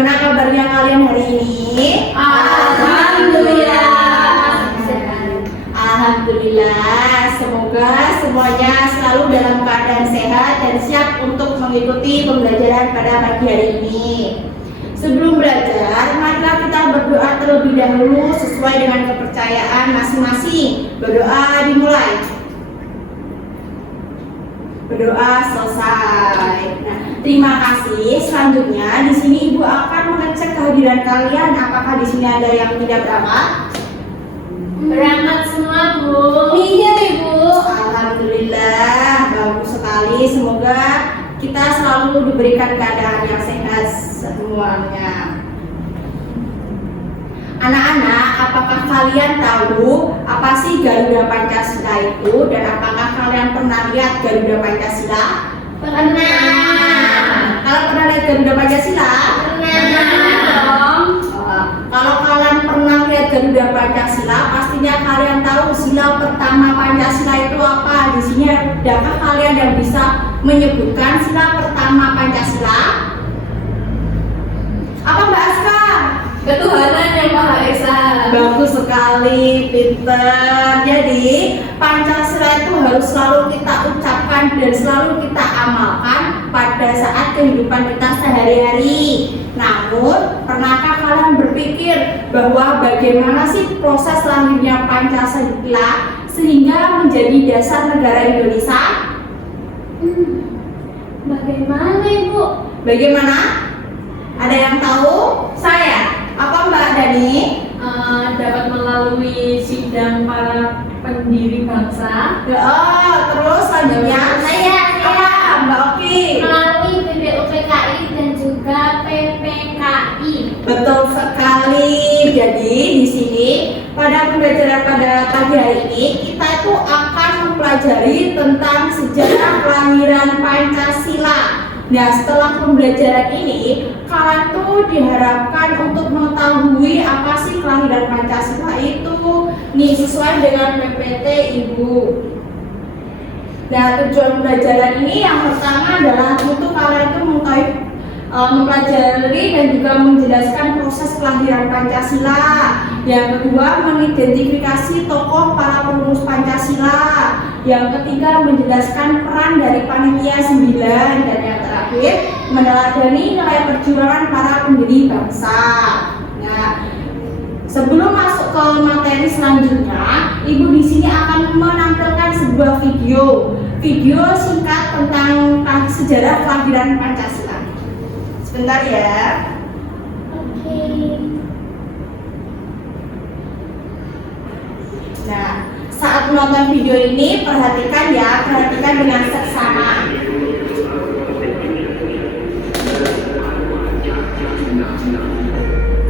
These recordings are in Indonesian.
Bagaimana kabarnya kalian hari ini? Alhamdulillah. Alhamdulillah. Semoga semuanya selalu dalam keadaan sehat dan siap untuk mengikuti pembelajaran pada pagi hari ini. Sebelum belajar, marilah kita berdoa terlebih dahulu sesuai dengan kepercayaan masing-masing. Berdoa dimulai. Berdoa selesai. Nah, terima kasih. Selanjutnya di sini Ibu akan mengecek kehadiran kalian. Apakah di sini ada yang tidak berangkat? Berangkat semua, Bu. Iya, Ibu. Alhamdulillah, bagus sekali. Semoga kita selalu diberikan keadaan yang sehat semuanya. Anak-anak, apakah kalian tahu apa sih Garuda Pancasila itu dan apakah kalian pernah lihat Garuda Pancasila? Pernah. Kalau pernah lihat Garuda Pancasila? Pernah dong. Kalau kalian pernah lihat Garuda Pancasila, pastinya kalian tahu sila pertama Pancasila itu apa. Di sini adakah kalian yang bisa menyebutkan sila pertama Pancasila? Apa Mbak Aska? Ketuhanan yang Maha Esa. Bagus sekali, pinter. Jadi Pancasila itu harus selalu kita ucapkan dan selalu kita amalkan pada saat kehidupan kita sehari-hari. Namun, pernahkah kalian berpikir bahwa bagaimana sih proses lahirnya Pancasila sehingga menjadi dasar negara Indonesia? Bagaimana, Ibu? Bagaimana? Ada yang tahu? Saya. Apa Mbak Dani? Dapat melalui sidang para pendiri bangsa. Terus selanjutnya Saya. apa Mbak Oki? Melalui BPUPKI dan juga PPKI. Betul sekali. Jadi di sini pada pembelajaran pada pagi hari ini kita itu akan mempelajari tentang sejarah kelahiran Pancasila. Nah, setelah pembelajaran ini, kalian tuh diharapkan untuk mengetahui apa sih kelahiran Pancasila itu. Nih, sesuai dengan PPT Ibu. Nah, tujuan pembelajaran ini yang pertama adalah untuk kalian tuh mempelajari dan juga menjelaskan proses kelahiran Pancasila. Yang kedua, mengidentifikasi tokoh para perumus Pancasila. Yang ketiga, menjelaskan peran dari panitia 9. Dan yang terakhir, meneladani nilai perjuangan para pendiri bangsa. Nah, sebelum masuk ke materi selanjutnya, Ibu di sini akan menampilkan sebuah video singkat tentang sejarah kelahiran Pancasila. Sebentar ya. Oke. Nah, saat menonton video ini perhatikan dengan seksama.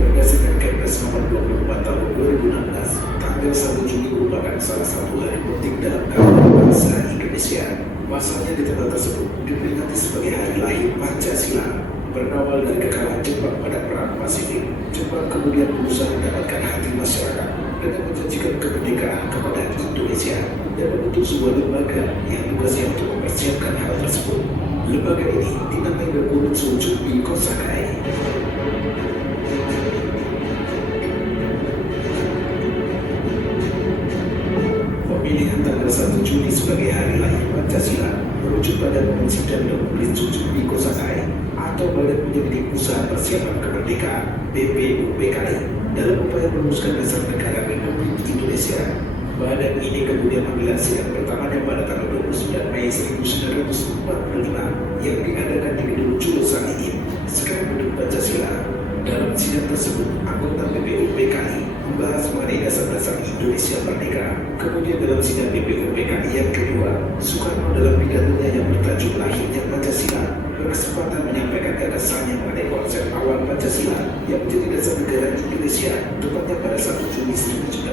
Berdasarkan Kepres nomor 24 tahun 2016, tanggal 1 Juni merupakan salah satu hari penting dalam kalender bangsa Indonesia. Pasalnya di tanggal tersebut diperingati sebagai hari lahir Pancasila. Berawal dari kekalahan Jepang pada Perang Pasifik, Jepang kemudian berusaha mendapatkan hati masyarakat dengan menjanjikan kemerdekaan kepada Indonesia dan membentuk sebuah lembaga yang tugasnya untuk mempersiapkan hal tersebut. Lembaga ini dinamai berurut sujud di Kosakai. Pemilihan tanggal 1 Juni sebagai hari lahir Pancasila merujuk pada Sidang Dokumen Sujud di Kosakai atau Badan Penyelidik Usaha Persiapan Kemerdekaan (BPUPKI) dalam upaya merumuskan dasar negara Republik Indonesia. Badan ini kemudian menggelar sidang pertamanya pada tanggal 29 Mei 1945 yang diadakan di Gedung Jurusan Iin, sekarang Gedung Pancasila. Dalam sidang tersebut, anggota BPUPKI membahas mengenai dasar-dasar Indonesia Merdeka. Kemudian dalam sidang BPUPKI yang kedua, Soekarno dalam pidatonya yang bertajuk Lahirnya Pancasila berkesempatan menyampaikan gagasannya mengenai konsep awal Pancasila yang menjadi dasar negara Indonesia, tepatnya pada 1 Juni 1945.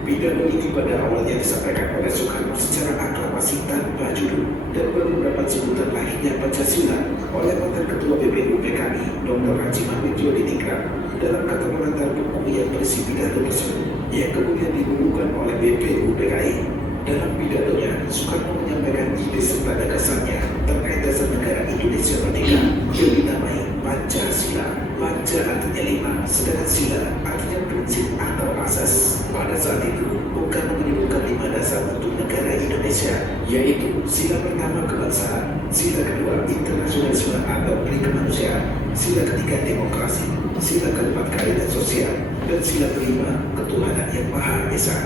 Pidato ini pada awalnya disampaikan oleh Soekarno secara aklamasi tanpa judul dan baru mendapat sebutan lahirnya Pancasila oleh mantan Ketua BPUPKI Dr. Haji Mahmud Yodiningrat dalam kata pengantar buku yang berisi pidato tersebut yang kemudian dibukukan oleh BPUPKI. Dalam pidatonya, Soekarno menyampaikan ide serta gagasannya terkait dasar negara Indonesia Merdeka yang dinamai Pancasila. Panca artinya 5, sedangkan sila artinya prinsip atau asas. Pada saat itu, bukan menyebutkan 5 dasar untuk negara Indonesia, yaitu sila pertama kebangsaan, sila kedua internasionalisme atau kemanusiaan, sila ketiga demokrasi, sila keempat keadilan sosial, dan sila kelima ketuhanan yang Maha Esa.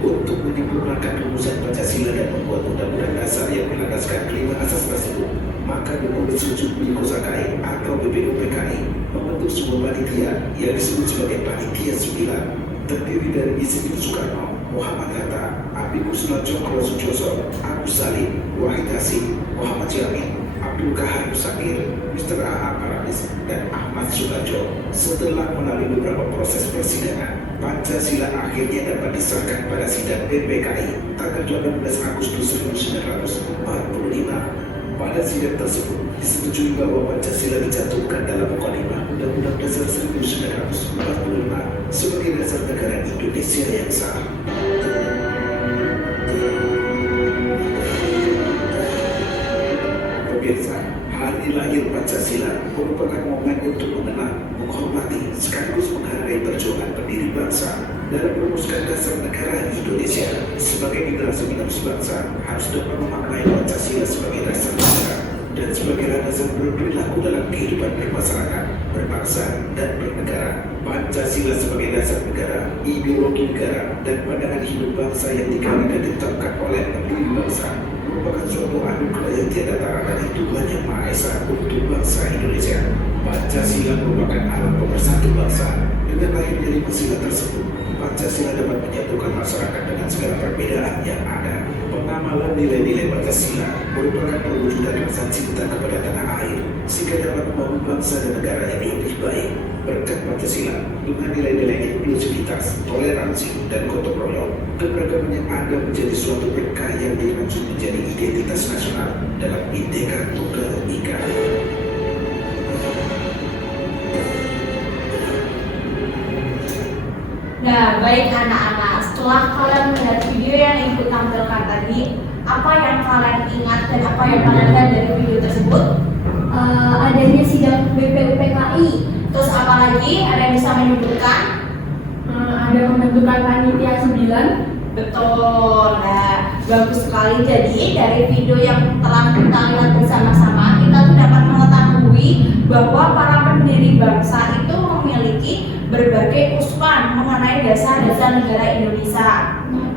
Untuk menyempurnakan rumusan Pancasila dan membuat undang-undang dasar yang berlandaskan kelima asas tersebut, maka Republik Sujud Biko Sakai atau BPUPKI membentuk sebuah panitia yang disebut sebagai Panitia 9, terdiri dari Insinyur Soekarno, Muhammad Hatta, Amicus Cokro Sujoso, Agus Salim, Wahid Hasim, Muhammad Jamin, Abdul Kahar Musakir, Mr. A.A. Paradis, dan Ahmad Suharjo. Setelah melalui beberapa proses persidangan, Pancasila akhirnya dapat disahkan pada sidang BPKI tanggal 18 Agustus 1945. Pada sidang tersebut disetujui bahwa Pancasila dicantumkan dalam Mukadimah Undang-Undang Dasar 1945 sebagai dasar negara Indonesia yang sah. Pemirsa, hari lahir Pancasila merupakan momen untuk mengenang, menghormati, sekaligus menghargai perjuangan pendiri bangsa dalam merumuskan dasar negara Indonesia. Sebagai generasi penerus bangsa, harus dapat memaknai Pancasila sebagai dasar negara dan sebagai landasan berperilaku dalam kehidupan bermasyarakat, berbangsa, dan bernegara. Pancasila sebagai dasar negara, ideologi negara, dan pandangan hidup bangsa yang dikali dan ditetapkan oleh pendiri bangsa merupakan suatu anugerah yang tiada tara dari Tuhan Yang Maha Esa untuk bangsa Indonesia. Pancasila merupakan alat pemersatu bangsa. Dengan lahirnya 5 sila tersebut, Pancasila dapat menyatukan masyarakat dengan segala perbedaan yang ada. Pengamalan nilai-nilai Pancasila merupakan perwujudan rasa cinta kepada tanah air, sehingga dapat membangun bangsa dan negara yang lebih baik. Berkat Pancasila, dengan nilai-nilai inklusivitas, toleransi, dan gotong royong, keberagaman yang ada menjadi suatu berkah yang dirajut menjadi identitas nasional dalam Bhinneka Tunggal Ika. Nah, baik anak-anak, setelah kalian melihat video yang Ibu tampilkan tadi, apa yang kalian ingat dan apa yang kalian lihat dari video tersebut? Adanya sidang BPUPKI. Terus apa lagi? Ada yang bisa menyebutkan? Ada pembentukan panitia 9. Betul. Nah, bagus sekali. Jadi dari video yang telah kita lihat bersama-sama, kita tuh dapat mengetahui bahwa para pendiri bangsa itu memiliki berbagai usulan mengenai dasar-dasar negara Indonesia.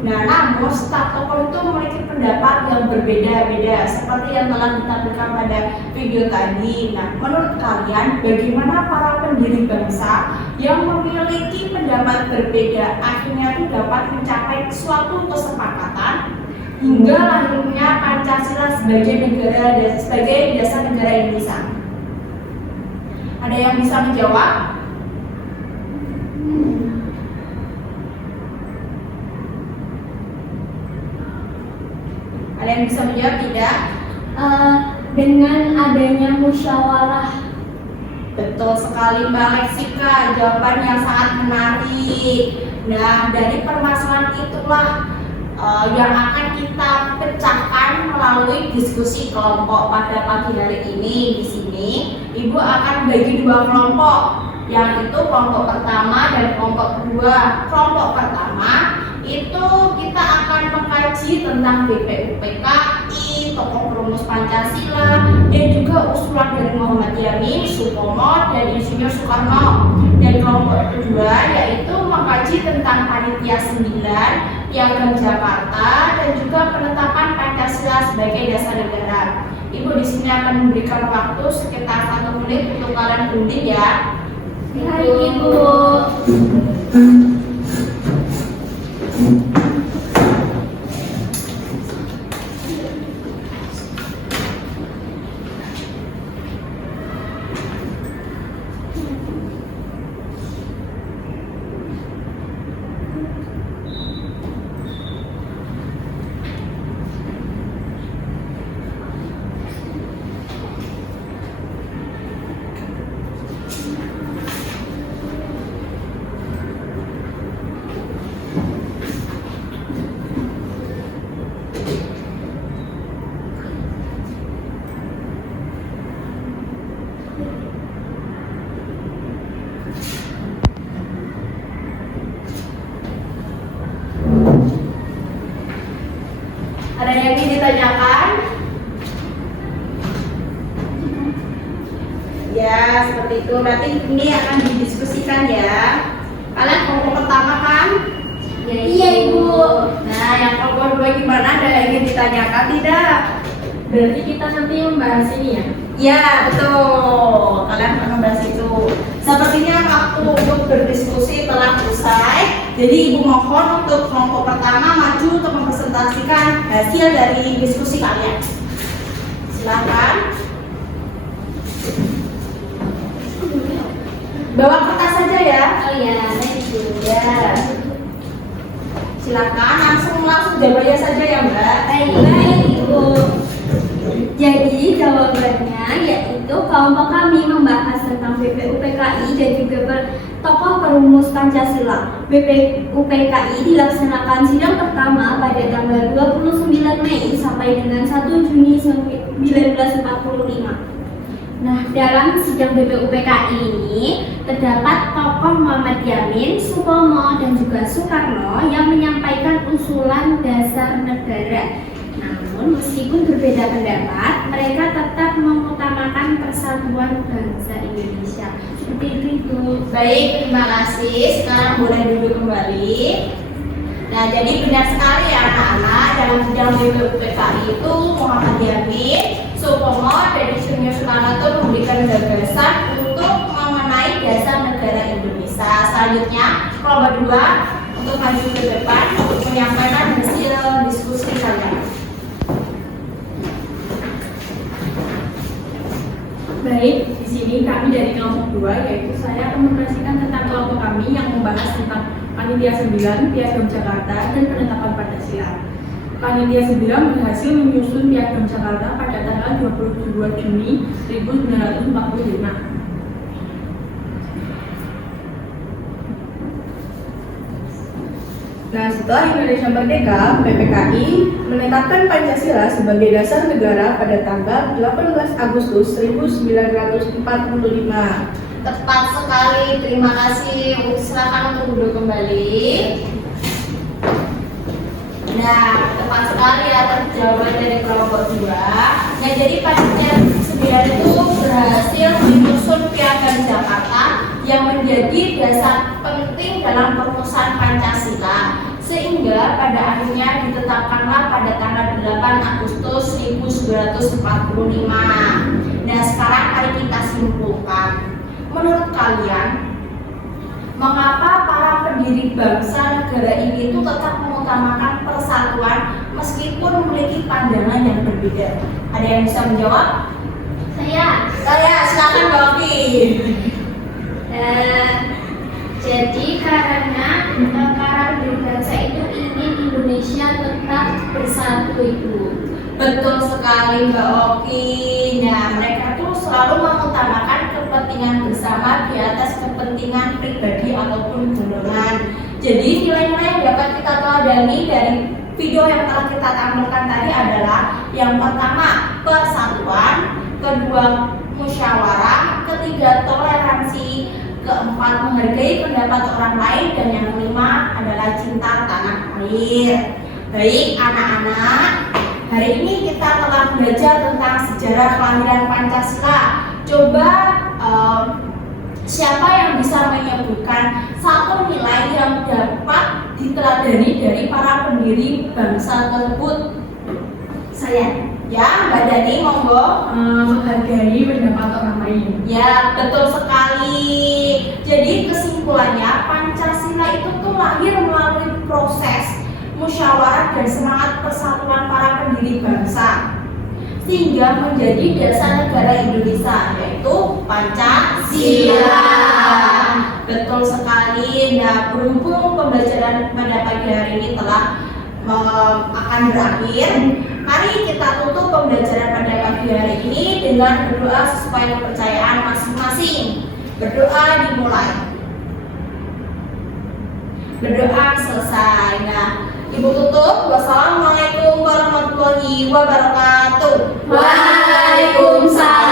Nah, namun setiap tokoh itu memiliki pendapat yang berbeda-beda seperti yang telah ditampilkan pada video tadi. Nah, menurut kalian bagaimana para pendiri bangsa yang memiliki pendapat berbeda akhirnya itu dapat mencapai suatu kesepakatan hingga lahirnya Pancasila sebagai dasar negara Indonesia? Ada yang bisa menjawab? Ada yang bisa menjawab tidak? Dengan adanya musyawarah. Betul sekali Mbak Leksika, jawaban yang sangat menarik. Nah, dari permasalahan itulah yang akan kita pecahkan melalui diskusi kelompok pada pagi hari ini. Di sini Ibu akan bagi 2 kelompok, yang itu kelompok pertama dan kelompok kedua. Kelompok pertama itu kita akan mengkaji tentang BPUPKI, tokoh perumus Pancasila, dan juga usulan dari Muhammad Yamin, Supomo, dan Insinyur Soekarno. Dan kelompok kedua yaitu mengkaji tentang Panitia 9, Piagam Jakarta, dan juga penetapan Pancasila sebagai dasar negara. Ibu di sini akan memberikan waktu sekitar 1 menit untuk kalian berunding ya. Baik, Ibu. Ada yang ingin ditanyakan? Ya, seperti itu. Nanti ini akan didiskusikan ya. Kalian kelompok pertama kan? Iya, Ibu. Nah, yang kelompok dua gimana? Ada yang ingin ditanyakan tidak? Berarti kita nanti membahas ini ya? Ya, betul. Kalian akan membahas itu. Sepertinya waktu untuk berdiskusi telah usai. Jadi Ibu mohon untuk kelompok pertama maju untuk mempresentasikan hasil dari diskusi kalian. Silakan. Bawa kertas saja ya. Oh iya, itu. Ya. Silakan langsung jawabannya saja ya, Mbak. Baik, Ibu. Jadi jawabannya yaitu kelompok kami membahas tentang BPUPKI dan juga tokoh perumus Pancasila. BPUPKI dilaksanakan sidang pertama pada tanggal 29 Mei sampai dengan 1 Juni 1945. Nah, dalam sidang BPUPKI ini terdapat tokoh Muhammad Yamin, Supomo, dan juga Soekarno yang menyampaikan usulan dasar negara. Namun, meskipun berbeda pendapat, mereka tetap mengutamakan persatuan bangsa Indonesia. Seperti itu. Baik, terima kasih. Sekarang boleh duduk kembali. Nah, jadi benar sekali ya anak-anak, dalam sidang BPUPKI itu Muhammad Yamin, Supomo, dan Insinyur Soekarno itu memberikan gagasan untuk mengenai dasar negara Indonesia. Selanjutnya, kelompok dua untuk maju ke depan untuk menyampaikan hasil diskusi kalian. Baik, di sini kami dari kelompok 2, yaitu saya akan mempresentasikan tentang kelompok kami yang membahas tentang Panitia 9, Piagam Jakarta, dan penetapan Pancasila. Panitia 9 berhasil menyusun Piagam Jakarta pada tanggal 22 Juni 1945. Nah, setelah Indonesia merdeka, PPKI menetapkan Pancasila sebagai dasar negara pada tanggal 18 Agustus 1945. Tepat sekali, terima kasih. Silakan untuk duduk kembali. Nah, tepat sekali atas jawaban dari kelompok 2. Nah, jadi Panitia 9 itu berhasil menyusun Piagam Jakarta yang menjadi dasar penting dalam perumusan Pancasila, sehingga pada akhirnya ditetapkanlah pada tanggal 8 Agustus 1945. Nah, sekarang mari kita simpulkan. Menurut kalian, mengapa para pendiri bangsa negara ini itu tetap mengutamakan persatuan meskipun memiliki pandangan yang berbeda? Ada yang bisa menjawab? Saya. Silakan Mbak Oki. Jadi karena para pendiri bangsa itu ingin Indonesia tetap bersatu, Ibu. Betul sekali Mbak Oki. Nah, mereka tuh selalu mengutamakan kepentingan bersama di atas kepentingan pribadi ataupun golongan. Jadi nilai-nilai yang dapat kita teladani dari video yang telah kita tampilkan tadi adalah yang pertama persatuan, kedua musyawarah, ketiga toleransi, keempat menghargai pendapat orang lain, dan yang kelima adalah cinta tanah air. Baik anak-anak, hari ini kita telah belajar tentang sejarah kelahiran Pancasila. Coba siapa yang bisa menyebutkan satu nilai yang dapat diteladani dari para pendiri bangsa tersebut? Saya. Ya, Mbak Dani, monggo. Menghargai pendapat orang lain. Ya, betul sekali. Jadi kesimpulannya Pancasila itu tuh lahir melalui proses musyawarah dan semangat persatuan para pendiri bangsa, sehingga menjadi dasar negara Indonesia, yaitu Pancasila. Betul sekali. Nah, berhubung pembelajaran pada pagi hari ini telah akan berakhir, mari kita tutup pembelajaran pada pagi hari ini dengan berdoa sesuai kepercayaan masing-masing. Berdoa dimulai. Berdoa selesai. Nah, Ibu tutup. Wassalamualaikum warahmatullahi wabarakatuh. Waalaikumsalam.